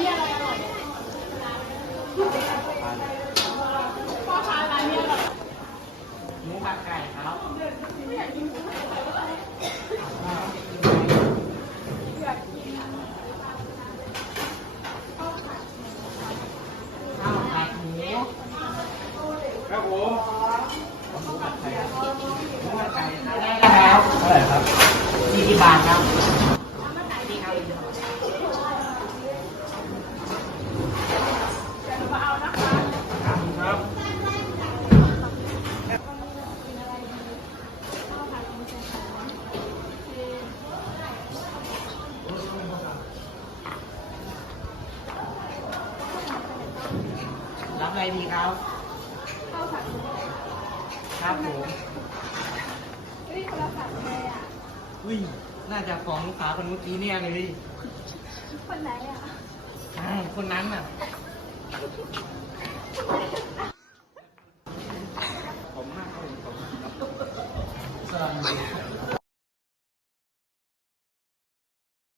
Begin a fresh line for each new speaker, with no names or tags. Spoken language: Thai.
นี้อะไรอร่อย
พ่อค้าร้าน
นี้อร่อย
หมูหมักไก่ครับ
ไอยากกินข้
าวผัดหมูครับ
ผมหมูหมักไก่ห
มูหมักไก่ได้แล้วเท่าไหร่ครับสี่สิบบาทครับ รับอะไรดีครับ
ข้าวผัดหมู
ครับผม
เฮ้ยคนละผัดเลยอะ
อุ้ยน่าจะของลูกค้าคนเมื่อกี้เนี่ยเลย
คนไหนอะ
อ้าวคนนั้นน่ะ
ผมมากครับผมผมสวัสดีครับ